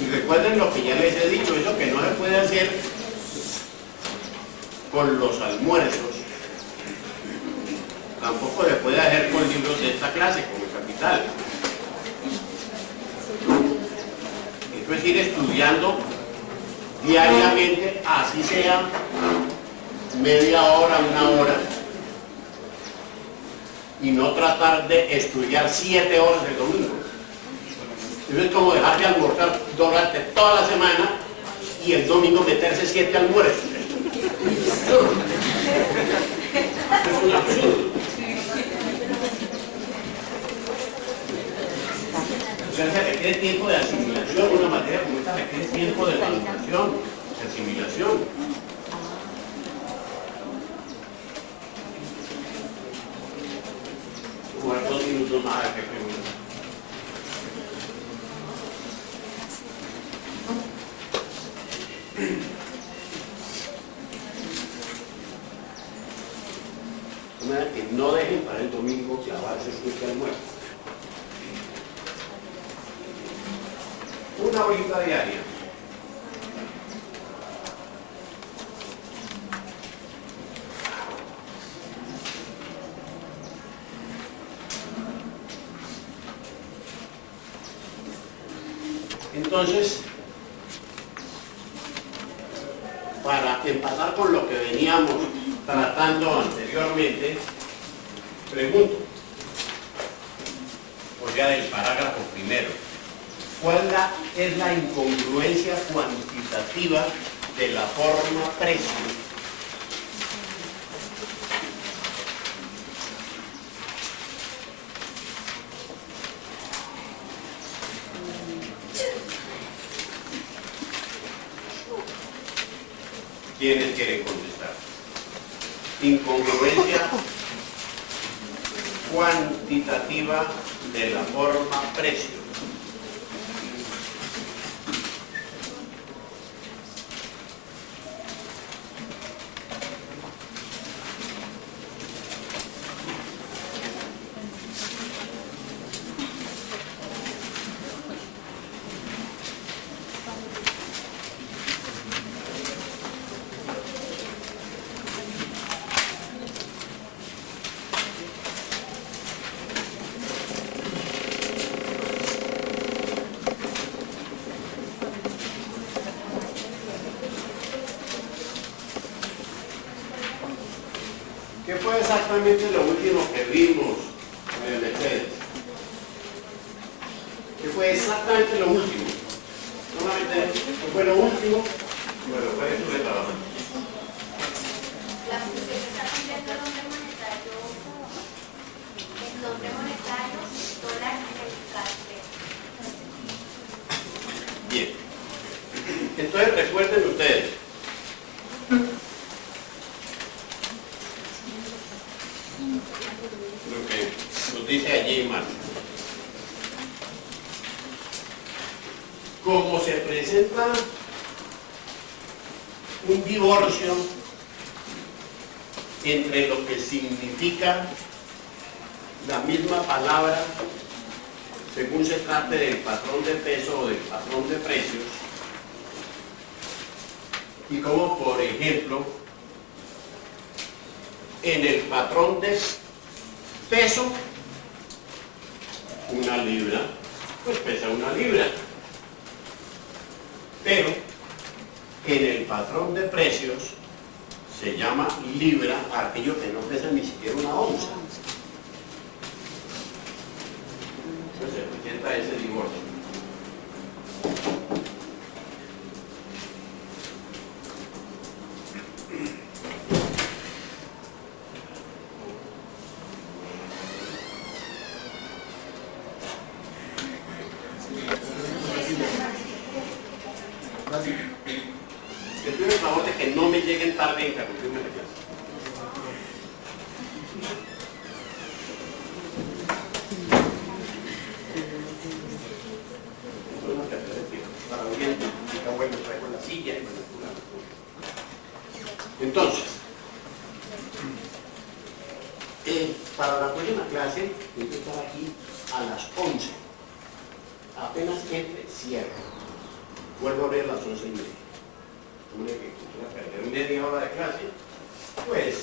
Y recuerden lo que ya les he dicho, eso que no se puede hacer con los almuerzos, tampoco se puede hacer con libros de esta clase, como el Capital. Eso es ir estudiando diariamente, así sea media hora, una hora, y no tratar de estudiar 7 horas el domingo. Eso es como dejar de almorzar durante toda la semana y el domingo meterse 7 almuerzos. Es un absurdo. O sea, se requiere tiempo de asimilación. Una materia como esta requiere tiempo de maduración, de asimilación. Jugar 2 minutos más de que que no dejen para el domingo clavarse su almuerzo. Una horita diaria. Entonces, para empezar con lo que veníamos tratando anteriormente, pregunto, o sea, del parágrafo primero, ¿cuál es la incongruencia cuantitativa de la forma precio? ¿Quiénes quieren contestar? Incongruencia cuantitativa de la forma precio. ¿Qué fue exactamente lo último que vimos en el Mercedes? ¿Qué fue exactamente lo último? Solamente, ¿qué fue lo último? Bueno, fue esto de trabajo. La función está cambiando el nombre monetario, dólar mexicano. Bien. Entonces recuerden ustedes. Lo que nos dice allí Marx. Como se presenta un divorcio entre lo que significa la misma palabra según se trate del patrón de peso o del patrón de precios, y como por ejemplo en el patrón de peso, una libra, pues pesa una libra. Pero en el patrón de precios se llama libra aquello que no pesa ni siquiera una onza. Entonces se presenta ese divorcio. Les pido el favor de que no me lleguen tarde a interrumpirme la clase. Entonces, para la próxima clase, voy a estar aquí a las 11. Apenas entre, cierro. vuelvo a abrir a las 11:30. Tuve que perder media hora de clase, pues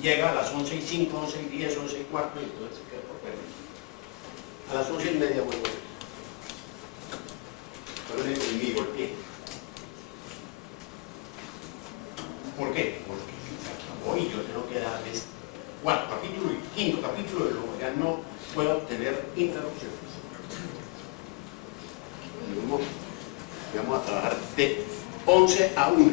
llega a las 11:05, 11:10, 11:15, y entonces se queda por perder. A las 11:30 vuelvo a abrir. Ponen conmigo el pie. ¿Por qué? Porque se acabó y yo tengo que darles cuarto capítulo y quinto capítulo de luego, ya no puedo tener interrupciones. Vamos a trabajar de 11 a 1.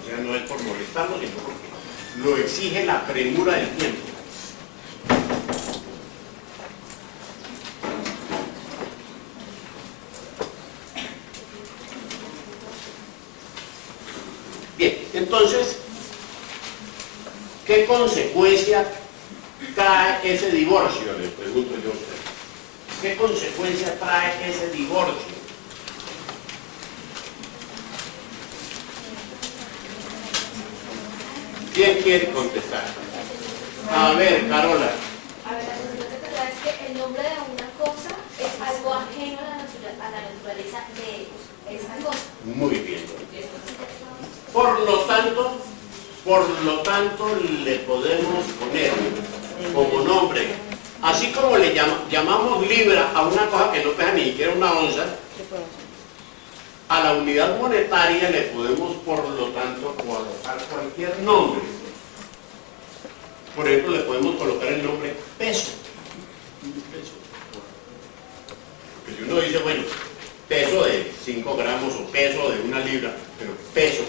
O sea, no es por molestarnos, sino porque lo exige la premura del tiempo. Bien, entonces, ¿qué consecuencia trae ese divorcio? Les pregunto yo a ustedes. ¿Qué consecuencia trae ese divorcio? ¿Quién quiere contestar? A ver, Carola. A ver, la cuestión que te da es que el nombre de una cosa es algo ajeno a la naturaleza de esa cosa. Muy bien. Por lo tanto, le podemos poner como nombre, así como le llamamos libra a una cosa que no pesa ni siquiera una onza, a la unidad monetaria le podemos, por lo tanto, colocar cualquier nombre. Por ejemplo, le podemos colocar el nombre peso. Porque si uno dice, bueno, peso de 5 gramos o peso de 1 libra, pero peso.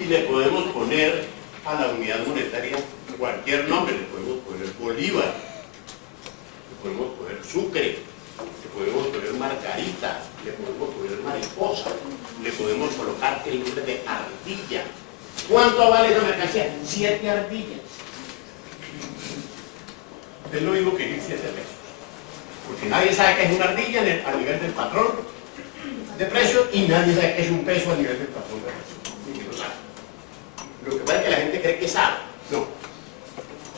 Y le podemos poner a la unidad monetaria cualquier nombre, le podemos poner bolívar, le podemos poner sucre, le podemos poner margarita, le podemos poner mariposa, le podemos colocar el nombre de ardilla. ¿Cuánto vale esa mercancía? 7 ardillas. Es lo mismo que decir 7 pesos. Porque nadie sabe qué es una ardilla a nivel del patrón de precio y nadie sabe qué es un peso a nivel del patrón de precio. Ni que lo sabe. Lo que pasa es que la gente cree que sabe. No.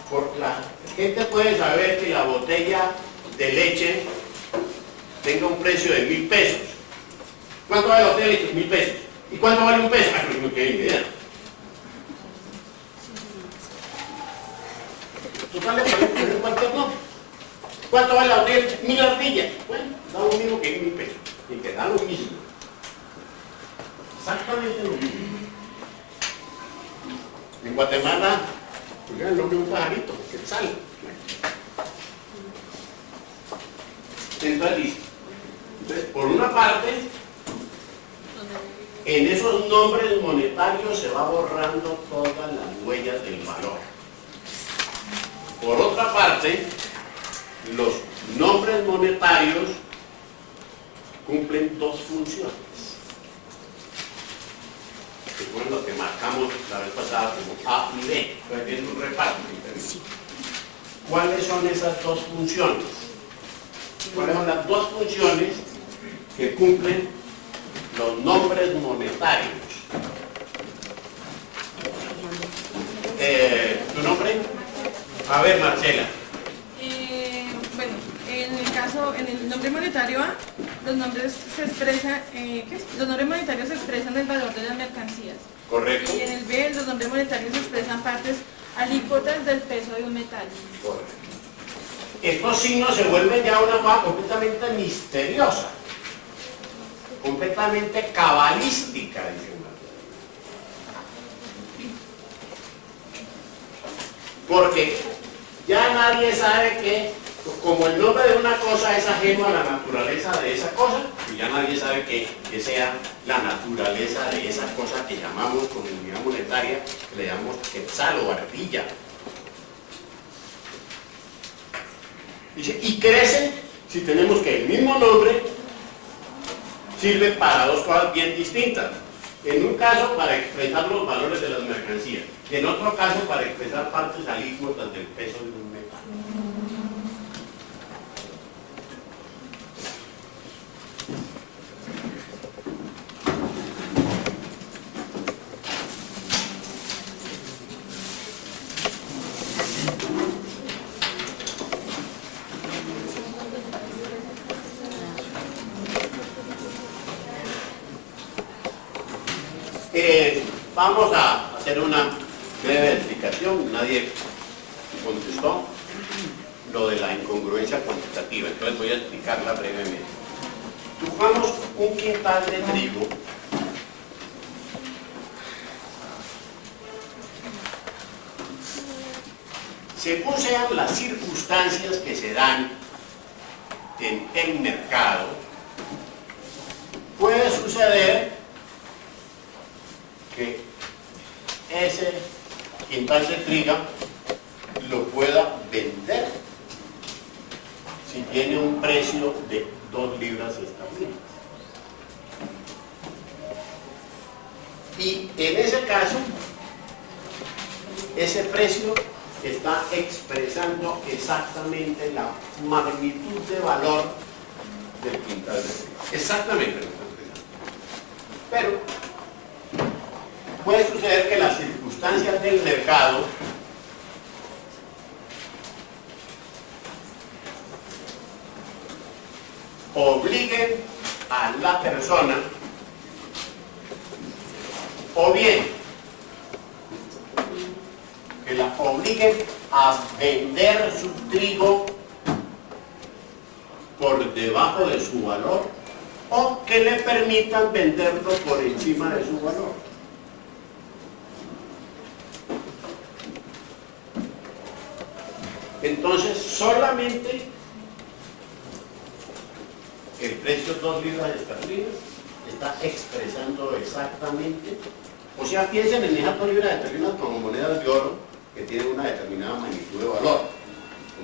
Porque la gente puede saber que la botella de leche tenga un precio de 1.000 pesos. ¿Cuánto vale la botella de leche? 1.000 pesos. ¿Y cuánto vale un peso? Pues no tiene ni idea. Total, le podemos poner cualquier nombre. ¿Cuánto vale la botella de leche? 1.000 ardillas. Bueno, da lo mismo que 1.000 pesos. Y que da lo mismo. Exactamente lo mismo. En Guatemala, pues el nombre de un pajarito, quetzal. Entonces, por una parte, en esos nombres monetarios se va borrando todas las huellas del valor. Por otra parte, los nombres monetarios cumplen 2 funciones. Que fueron los que marcamos la vez pasada como A y B. Entonces es un reparto. ¿Cuáles son esas 2 funciones? ¿Cuáles son las 2 funciones que cumplen los nombres monetarios? ¿Tu nombre? A ver, Marcela. Bueno, en el caso, en el nombre monetario A, los nombres se expresan, los nombres monetarios se expresan el valor de las mercancías. Correcto. Y en el B, los nombres monetarios expresan partes alícuotas del peso de un metal. Correcto. Estos signos se vuelven ya una cosa completamente misteriosa, completamente cabalística, dice uno. Porque ya nadie sabe que, como el nombre de una cosa es ajeno a la naturaleza de esa cosa, y ya nadie sabe que sea la naturaleza de esa cosa que llamamos con unidad monetaria, que le llamamos quetzal o ardilla. Dice, y crece si tenemos que el mismo nombre sirve para 2 cosas bien distintas. En un caso para expresar los valores de las mercancías, y en otro caso para expresar partes alícuotas del peso de un metal. Vamos a hacer una breve explicación. Nadie contestó lo de la incongruencia cuantitativa, entonces voy a explicarla brevemente. Tomamos un quintal de trigo según sean las circunstancias que se dan en el mercado. Puede suceder que ese quintal de trigo lo pueda vender si tiene un precio de 2 libras esterlinas. Y en ese caso, ese precio está expresando exactamente la magnitud de valor del quintal de trigo. Exactamente lo está expresando. Pero puede suceder que las circunstancias del mercado obliguen a la persona, o bien que la obliguen a vender su trigo por debajo de su valor, o que le permitan venderlo por encima de su valor. Entonces, solamente el precio 2 libras esterlinas está expresando exactamente, o sea, piensen en esas 2 libras esterlinas como monedas de oro que tienen una determinada magnitud de valor,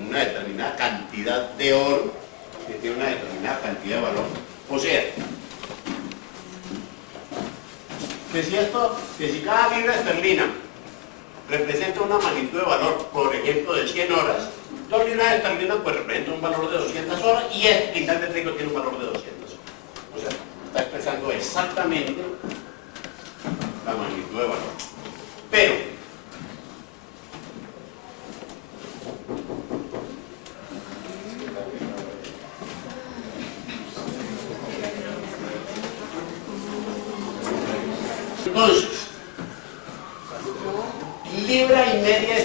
una determinada cantidad de oro que tiene una determinada cantidad de valor. O sea, que si cada libra esterlina representa una magnitud de valor, por ejemplo, de 100 horas, 2 libras esterlinas pues representan un valor de 200 horas y el quintal de trigo tiene un valor de 200 horas. O sea, está expresando exactamente la magnitud de valor. Pero, entonces, libra y media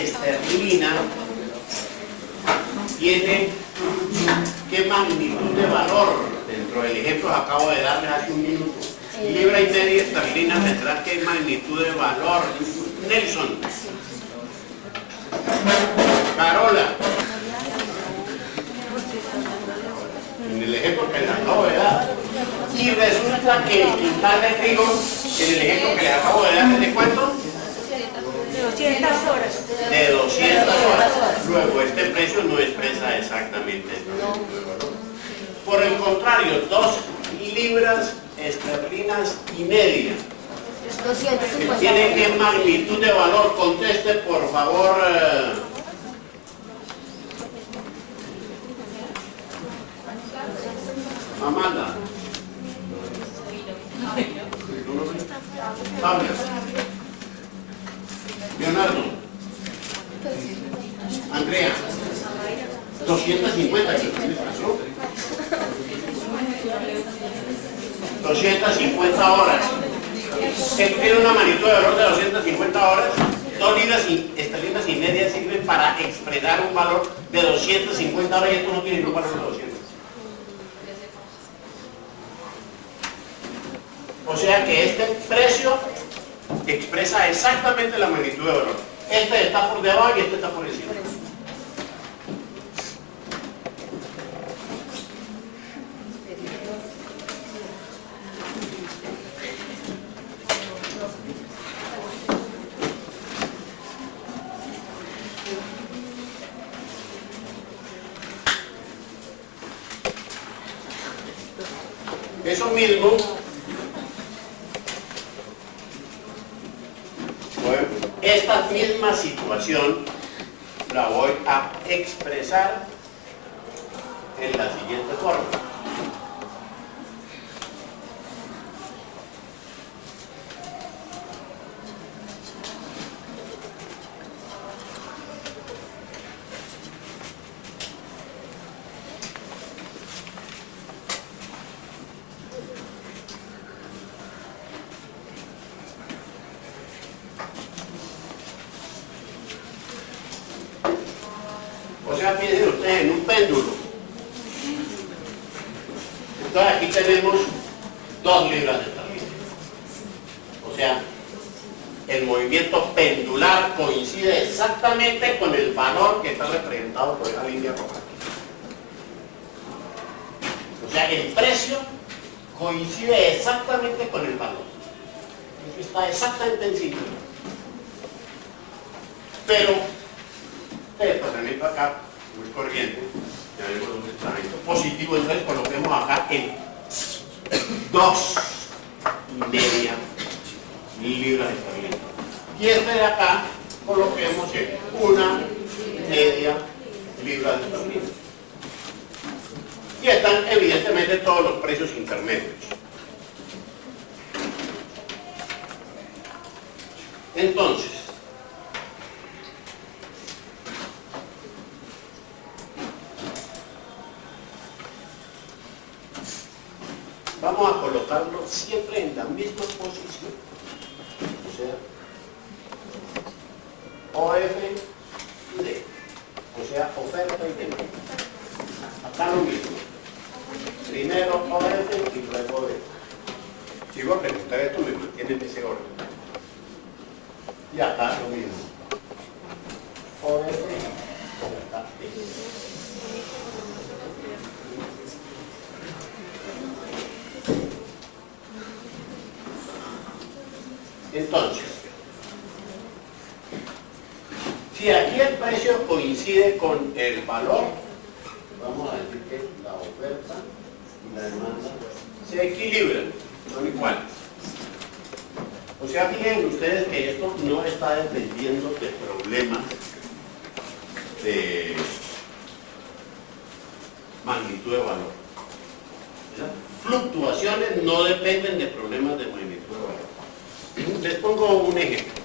esterlina tiene qué magnitud de valor dentro del ejemplo que acabo de darles hace un minuto. Libra y media esterlina tendrá qué magnitud de valor. Nelson, Carola, en el ejemplo que les acabo de dar, y resulta que el quintal de trigo en el ejemplo que les acabo de dar, ¿de cuánto? De 200 horas. De 200 horas. Luego, este precio no expresa exactamente esta magnitud de valor. Por el contrario, 2 libras esterlinas y media. 250. ¿Tiene qué magnitud de valor? Conteste, por favor. Amanda. Pablo. Leonardo. Andrea. 250. 250 horas. Esto tiene una magnitud de valor de 250 horas. 2 libras esterlinas y media sirven para expresar un valor de 250 horas y esto no tiene un valor de 200. O sea que este precio expresa exactamente la magnitud de valor. Este está por debajo y este está por encima. Eso mismo, esta misma situación la voy a expresar en la siguiente forma. en un péndulo. Entonces aquí tenemos 2 libras de esterlina. O sea, el movimiento pendular coincide exactamente con el valor que está representado por esa línea roja. O sea, el precio coincide exactamente con el valor. Eso está exactamente encima. Pero el desplazamiento acá, muy corriente, ya vemos un desplazamiento positivo, entonces coloquemos acá en 2,5 libras de esterlina. Y este de acá coloquemos en 1,5 libras de esterlina. Y están evidentemente todos los precios intermedios. Entonces, vamos a colocarlo siempre en la misma posición. O sea, OF y D. O sea, oferta y demanda. Acá lo mismo. Primero OF y luego D. Si voy a preguntar esto, me mantienen ese orden. Y acá lo mismo. OF, oferta, D. Entonces, si aquí el precio coincide con el valor, vamos a decir que la oferta y la demanda se equilibran, son iguales. O sea, fíjense ustedes que esto no está dependiendo de problemas de magnitud de valor. Esas fluctuaciones no dependen de problemas de magnitud de valor. Les pongo un ejemplo.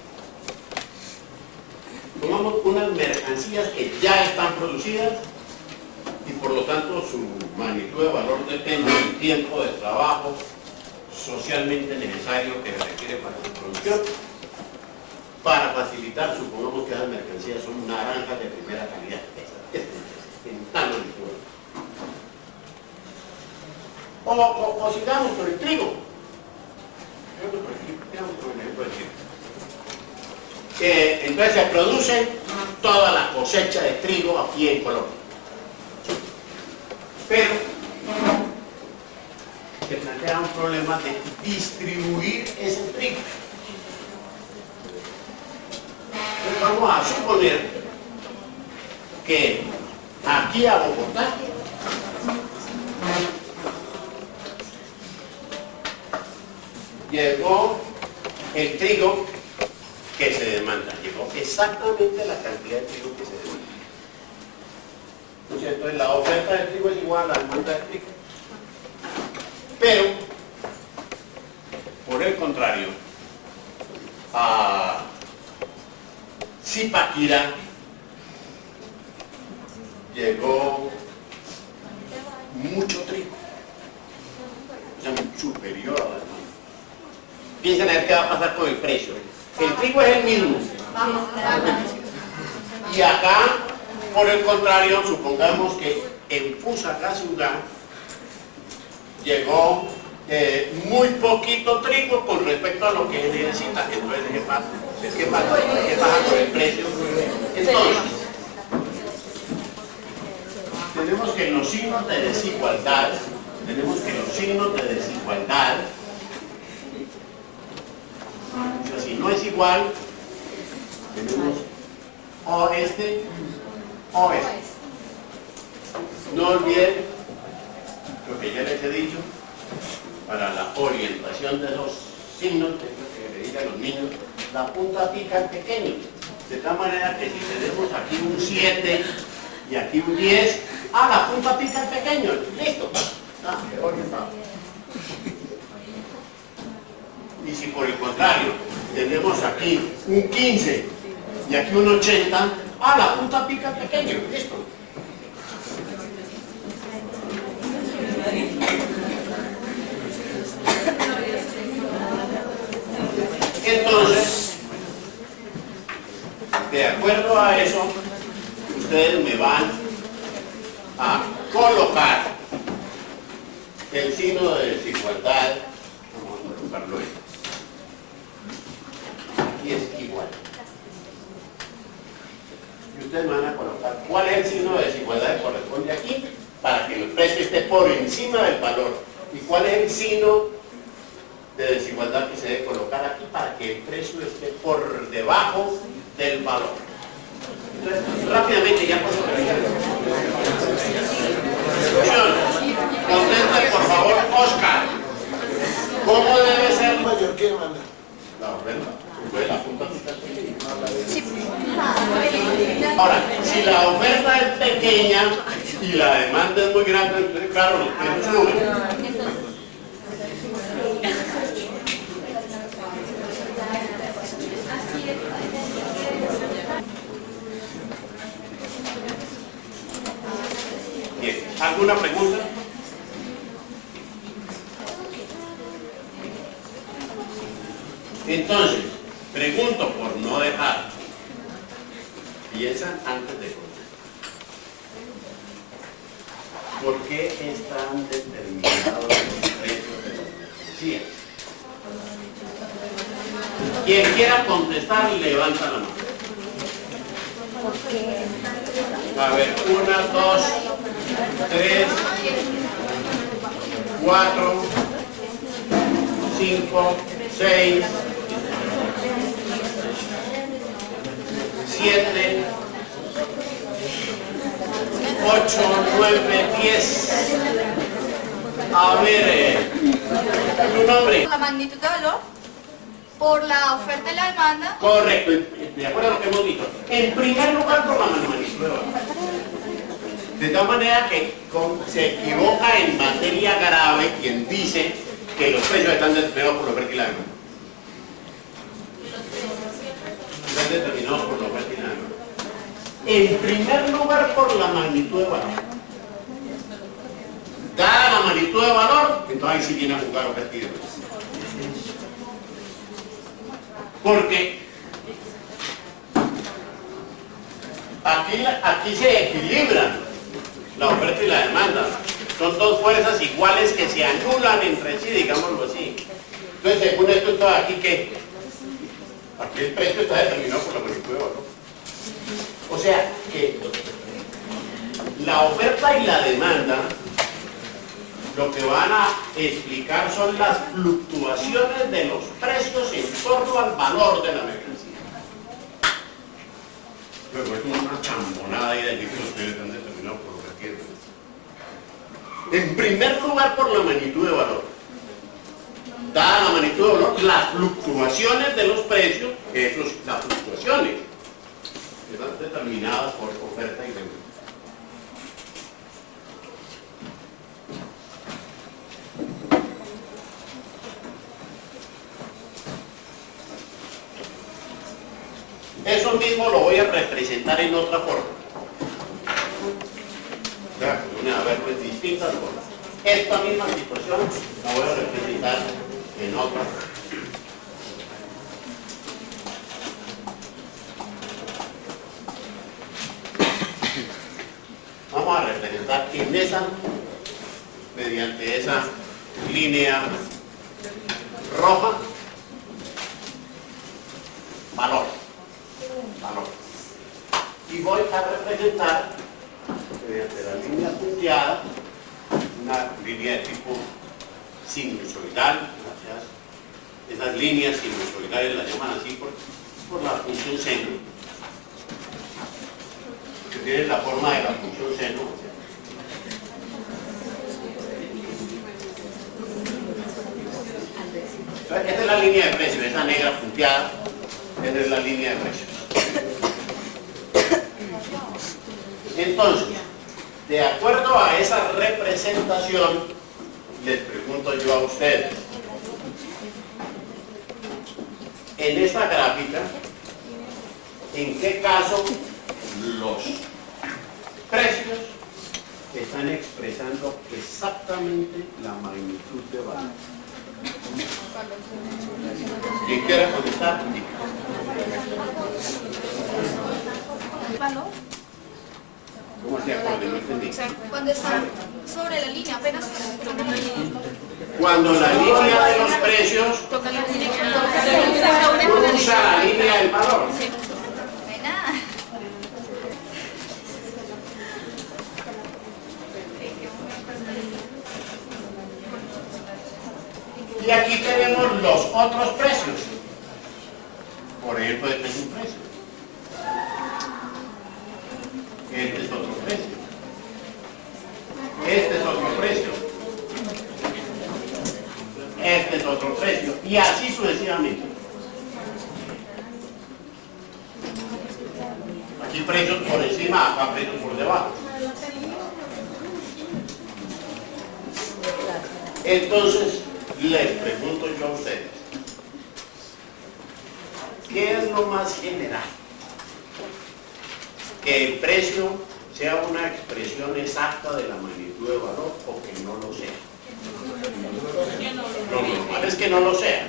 Tomamos unas mercancías que ya están producidas y por lo tanto su magnitud de valor depende del tiempo de trabajo socialmente necesario que se requiere para su producción. Para facilitar, supongamos que esas mercancías son naranjas de primera calidad. En tal magnitud. O sigamos con el trigo. Entonces se produce toda la cosecha de trigo aquí en Colombia. Pero se plantea un problema de distribuir ese trigo. Entonces vamos a suponer que aquí a Bogotá llegó el trigo que se demanda, llegó exactamente la cantidad de trigo que se demanda. Entonces la oferta de trigo es igual a la demanda de trigo. Pero, por el contrario, a Zipaquirá llegó mucho trigo, o sea, superior a la demanda. Piensen a ver qué va a pasar con el precio. El trigo es el mismo. Y acá, por el contrario, supongamos que en Fusagasugá llegó muy poquito trigo con respecto a lo que necesita. Entonces, ¿qué pasa con el precio? Entonces, tenemos que los signos de desigualdad, o sea, si no es igual, tenemos oeste, oeste. No olviden lo que ya les he dicho, para la orientación de los signos, que le diga a los niños, la punta pica al pequeño. De tal manera que si tenemos aquí un 7 y aquí un 10, la punta pica al pequeño, listo, está orientado. Y si por el contrario tenemos aquí un 15 y aquí un 80, la punta pica al pequeño, listo. Entonces, de acuerdo a eso, ustedes me van el signo de desigualdad, vamos a colocarlo ahí, aquí es igual. Y ustedes me van a colocar cuál es el signo de desigualdad que corresponde aquí para que el precio esté por encima del valor. Y cuál es el signo de desigualdad que se debe colocar aquí para que el precio esté por debajo del valor. Entonces, rápidamente ya por contesta por favor, Oscar. ¿Cómo debe ser mayor que demanda? la oferta? Entonces la punta fiscal. Ahora, si la oferta es pequeña y la demanda es muy grande, entonces claro, los precios suben. Bien, ¿alguna pregunta? Entonces, pregunto por no dejar. Piensan antes de contestar. ¿Por qué están determinados los precios de las mercancías? Quien quiera contestar, levanta la mano. A ver, 1, 2, 3, 4, 5, 6, 7, 8, 9, 10. A ver, tu nombre. La magnitud de valor por la oferta y la demanda. Correcto, de acuerdo a lo que hemos dicho. En primer lugar, por la magnitud de valor. De tal manera que se equivoca en materia grave quien dice que los precios están determinados por la oferta y la demanda. Están determinados por la oferta y la demanda. En primer lugar, por la magnitud de valor. Dada la magnitud de valor, entonces ahí sí viene a jugar oferta y demanda. Porque aquí se equilibran la oferta y la demanda. Son dos fuerzas iguales que se anulan entre sí, digámoslo así. Entonces, según esto, está aquí que aquí el precio está determinado por la magnitud de valor. O sea, que la oferta y la demanda lo que van a explicar son las fluctuaciones de los precios en torno al valor de la mercancía. Luego es una chambonada ahí de decir que los precios están determinados por lo que quieren. En primer lugar, por la magnitud de valor. Dada la magnitud de valor, las fluctuaciones de los precios, las fluctuaciones, están determinadas por oferta y demanda. Eso mismo lo voy a representar en otra forma. Voy a verlo en distintas formas. Esta misma situación la voy a representar en otra forma. Vamos a representar en esa, mediante esa línea roja, valor. Y voy a representar mediante la línea punteada una línea de tipo sinusoidal. Esas líneas sinusoidales las llaman así por la función seno, que tienen la forma de la función seno. Entonces, esta es la línea de precios, esa negra punteada, esta es la línea de precios. Entonces, de acuerdo a esa representación, les pregunto yo a ustedes, en esta gráfica, ¿en qué caso los precios están expresando exactamente la magnitud de valor? ¿Quién quiera contestar? ¿Valor? ¿Cómo se acuerda? No entendí. Cuando está sobre la línea, apenas. Cuando la línea de los precios cruza la línea del valor. Buena. Y aquí tenemos los otros precios. Por ejemplo, este es un precio. Este es otro precio. Este es otro precio. Este es otro precio. Y así sucesivamente. Aquí precios por encima, acá precios por debajo. Entonces, les pregunto yo a ustedes, ¿qué es lo más general? ¿Que el precio sea una expresión exacta de la magnitud de valor o que no lo sea? Lo normal es que no lo sea.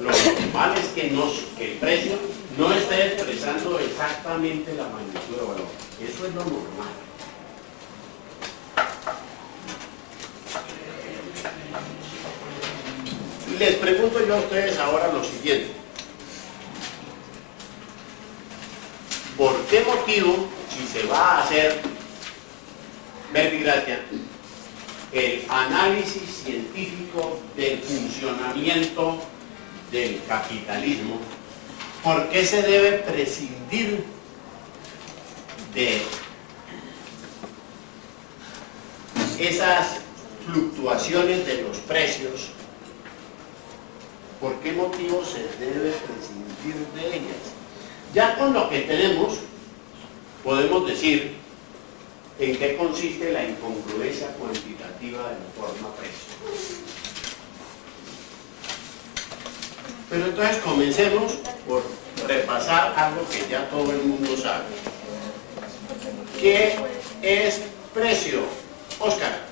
Lo normal es que el precio no esté expresando exactamente la magnitud de valor. Eso es lo normal. Les pregunto yo a ustedes ahora lo siguiente. ¿Por qué motivo, si se va a hacer, verbigracia, el análisis científico del funcionamiento del capitalismo, por qué se debe prescindir de esas fluctuaciones de los precios? ¿Por qué motivo se debe prescindir de ellas? Ya con lo que tenemos, podemos decir en qué consiste la incongruencia cuantitativa de la forma precio. Pero entonces comencemos por repasar algo que ya todo el mundo sabe. ¿Qué es precio? Óscar.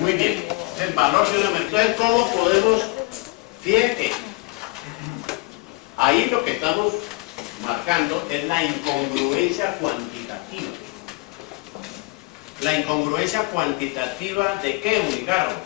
Muy bien, el valor de una mercancía. Entonces, ¿cómo podemos? Fíjate, ahí lo que estamos marcando es la incongruencia cuantitativa. ¿La incongruencia cuantitativa de qué, Unicarro?